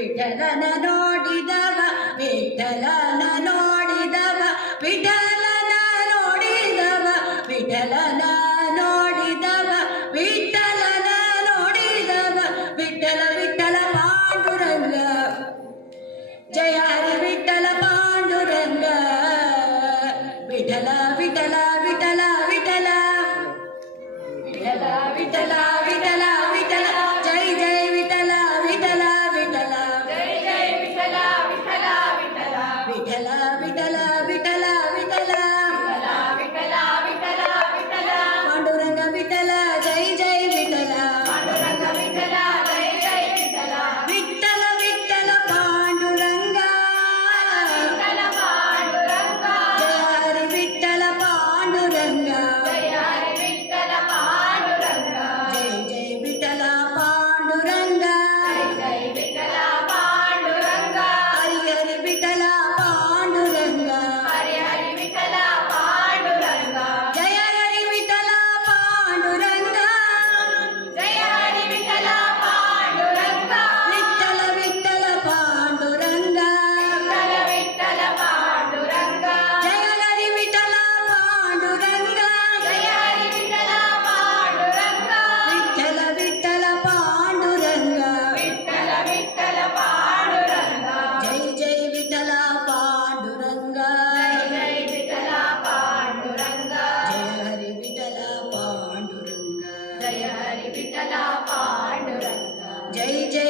ವಿಠಲನ ನೋಡಿದವ ವಿಠಲನ ನೋಡಿದವ ವಿಠಲನ ನೋಡಿದವ ವಿಠಲನ ನೋಡಿದವ ವಿಠಲನ ನೋಡಿದವ ವಿಠಲ ವಿಠಲ ಪಾಂಡುರಂಗ ಜಯ ಹರಿ ವಿಠಲ ಪಾಂಡುರಂಗ ವಿಠಲ ವಿಠಲ ವಿಠಲ ವಿಠಲ ವಿಠಲ ವಿಠಲ ವಿಠಲ ವಿಠಲ ಜೈ ಜೈ ವಿಠಲ ವಿಠಲ ವಿಠಲ ಜೈ ಜೈ ವಿಠಲ ವಿಠಲ ವಿಠಲ ವಿಠಲ ವಿಠಲ ವಿಠಲ ವಿಠಲ ವಿಠಲ ವಿಠಲ ವಿಠಲ ಪಾಂಡುರಂಗ ವಿಠಲ ಜೈ ಜೈ ವಿಠಲ ಪಾಂಡುರಂಗ ವಿಠಲ ಜೈ ಜೈ ವಿಠಲ ವಿಠಲ ವಿಠಲ ಪಾಂಡುರಂಗ ವಿಠಲ ಪಾಂಡುರಂಗ ಜಯ ಹರಿ ವಿಠಲ ಪಾಂಡುರಂಗ ಜಯ ಹರಿ ವಿಠಲ ಪಾಂಡುರಂಗ ಜೈ ಜೈ ವಿಠಲ ಪಾಂಡುರಂಗ ಜೈ ಜೈ ವಿಠಲ ಪಾಂಡುರಂಗ ಹರಿ ಹರಿ ವಿಠಲ ಪಾಂಡುರಂಗ ಹರಿ ಹರಿ ವಿಠಲ ಪಾಂಡುರಂಗ ಜಯ ಹರಿ ವಿಠಲ ಪಾಂಡುರಂಗ ಜಯ ಹರಿ ವಿಠಲ ಪಾಂಡುರಂಗ ವಿಠಲ ವಿಠಲ ಪಾಂಡುರಂಗ ವಿಠಲ ವಿಠಲ ಪಾಂಡುರಂಗ ಜಯ ಹರಿ ವಿಠಲ ಪಾಂಡುರಂಗ ಜಯ ಹರಿ ವಿಠಲ ಪಾಂಡುರಂಗ ವಿಠಲ ವಿಠಲ ಪಾಂಡುರಂಗ ವಿಠಲ ವಿಠಲ ಪಾಂಡುರಂಗ ಜೈ ಜೈ ವಿಠಲ ಪಾಂಡುರಂಗ ಜೈ ಜೈ ವಿಠಲ ಪಾಂಡುರಂಗ ಜಯ ಹರಿ ವಿಠಲ ಪಾಂಡುರಂಗ ಜಯ ಹರಿ ವಿಠಲ ಪಾಂಡುರಂಗ ಜೈ ಜೈ